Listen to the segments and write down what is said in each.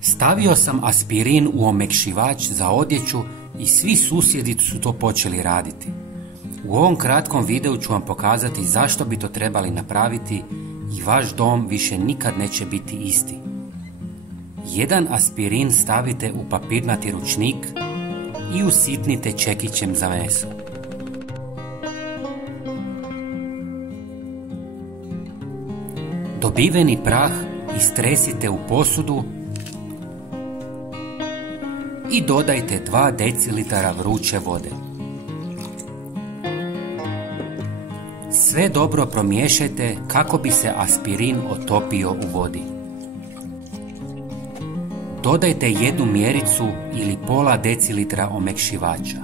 Stavio sam aspirin u omekšivač za odjeću i svi susjedi su to počeli raditi. U ovom kratkom videu ću vam pokazati zašto bi to trebali napraviti i vaš dom više nikad neće biti isti. Jedan aspirin stavite u papirnati ručnik i usitnite čekićem za meso. Dobiveni prah istresite u posudu i dodajte 2 decilitara vruće vode. Sve dobro promiješajte kako bi se aspirin otopio u vodi. Dodajte 1 mjericu ili pola decilitra omekšivača.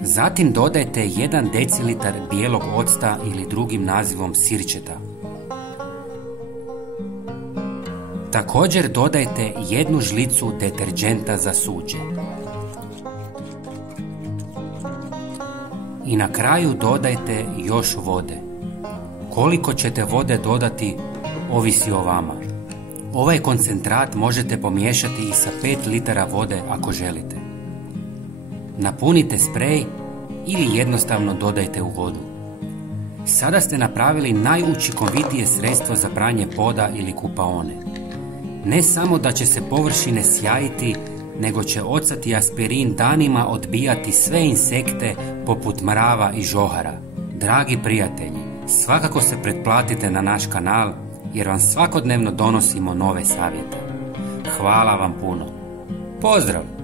Zatim dodajte 1 decilitar bijelog octa ili drugim nazivom sirćeta. Također dodajte 1 žlicu deterdženta za suđe. I na kraju dodajte još vode. Koliko ćete vode dodati ovisi o vama. Ovaj koncentrat možete pomiješati i sa 5 litara vode ako želite. Napunite sprej ili jednostavno dodajte u vodu. Sada ste napravili najučinkovitije sredstvo za pranje poda ili kupaone. Ne samo da će se površine sjajiti, nego će ocati aspirin danima odbijati sve insekte poput mrava i žohara. Dragi prijatelji, svakako se pretplatite na naš kanal jer vam svakodnevno donosimo nove savjete. Hvala vam puno. Pozdrav!